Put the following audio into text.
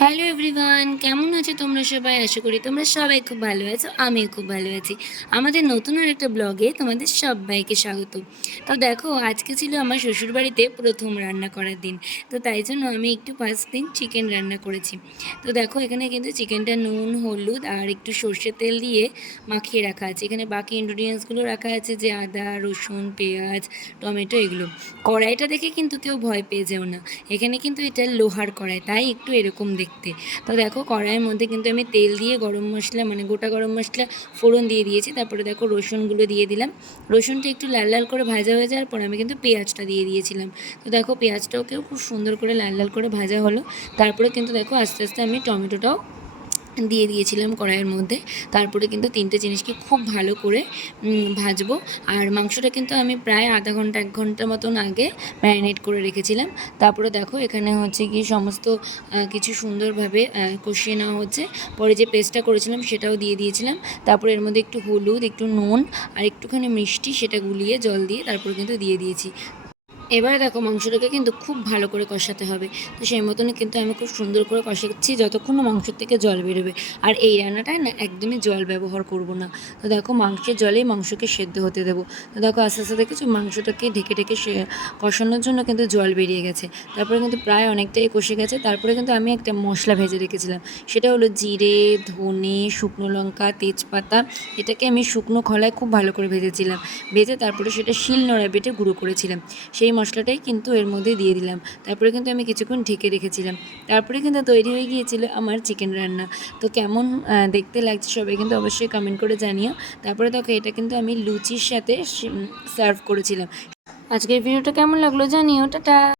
Hello everyone, কেমন আছো তোমরা সবাই? আশা করি তোমরা সবাই খুব ভালো আছো। আমিও খুব ভালো আছি। আমাদের নতুন আরেকটা ব্লগে তোমাদের সবাইকে স্বাগত। তো দেখো, আজকে ছিল আমার শ্বশুরবাড়িতে প্রথম রান্না করার দিন। তো তাই জন্য আমি একটু 5 দিন চিকেন রান্না করেছি। তো দেখো, এখানে কিন্তু চিকেনটা নুন, হলুদ আর একটু সর্ষের তেল দিয়ে মাখিয়ে রাখা আছে। এখানে বাকি ইনগ্রিডিয়েন্টসগুলো রাখা আছে, যে আদা, রসুন, পেঁয়াজ, টমেটো, এগুলো। কড়াইটা দেখে কিন্তু কেউ ভয় পেয়ে যেও না। এখানে কিন্তু এটা লোহার কড়াই, তাই একটু এরকম দেখতে। তো দেখো, কড়াইয়ের মধ্যে কিন্তু আমি তেল দিয়ে গরম মশলা, মানে গোটা গরম মশলা ফোড়ন দিয়ে দিয়েছি। তারপরে দেখো, রসুনগুলো দিয়ে দিলাম। রসুনটা একটু লাল লাল করে ভাজা হয়ে যাওয়ার পর আমি কিন্তু পেঁয়াজটা দিয়ে দিয়েছিলাম। তো দেখো, পেঁয়াজটাকেও খুব সুন্দর করে লাল লাল করে ভাজা হলো। তারপরে কিন্তু দেখো, আস্তে আস্তে আমি টমেটোটাও দিয়ে দিয়েছিলাম কড়াইয়ের মধ্যে। তারপরে কিন্তু তিনটে জিনিসকে খুব ভালো করে ভাজবো। আর মাংসটা কিন্তু আমি প্রায় আধা ঘন্টা 1 ঘন্টার মতন আগে ম্যারিনেট করে রেখেছিলাম। তারপরে দেখো, এখানে হচ্ছে কি সমস্ত কিছু সুন্দরভাবে কষিয়ে নেওয়া হচ্ছে। পরে যে পেস্টটা করেছিলাম সেটাও দিয়ে দিয়েছিলাম। তারপরে এর মধ্যে একটু হলুদ, একটু নুন আর একটুখানি মিষ্টি, সেটা গুলিয়ে জল দিয়ে তারপরে কিন্তু দিয়ে দিয়েছি। এবারে দেখো, মাংসটাকে কিন্তু খুব ভালো করে কষাতে হবে। তো সেই মতনই কিন্তু আমি খুব সুন্দর করে কষাচ্ছি যতক্ষণ না মাংসের থেকে জল বেরোবে। আর এই রান্নাটায় না একদমই জল ব্যবহার করব না। তো দেখো, মাংসের জলেই মাংসকে সেদ্ধ হতে দেবো। তো দেখো, আস্তে আস্তে দেখেছো মাংসটাকে ঢেকে ঢেকে কষানোর জন্য কিন্তু জল বেরিয়ে গেছে। তারপরে কিন্তু প্রায় অনেকটাই কষে গেছে। তারপরে কিন্তু আমি একটা মশলা ভেজে রেখেছিলাম। সেটা হলো জিরে, ধনে, শুকনো লঙ্কা, তেজপাতা। এটাকে আমি শুকনো খোলায় খুব ভালো করে ভেজেছিলাম। ভেজে তারপরে সেটা শিলনোড়ায় বেটে গুঁড়ো করেছিলাম। সেই মশলাটাই কিন্তু এর মধ্যে দিয়ে দিলাম। তারপরে কিন্তু আমি কিছুক্ষণ ঢেকে রেখেছিলাম। তারপরে কিন্তু তৈরি হয়ে গিয়েছিল আমার চিকেন রান্না। তো কেমন দেখতে লাগছে সবাই কিন্তু অবশ্যই কমেন্ট করে জানিও। তারপরে দেখো, এটা কিন্তু আমি লুচির সাথে সার্ভ করেছিলাম। আজকের ভিডিওটা কেমন লাগলো জানিও। টাটা।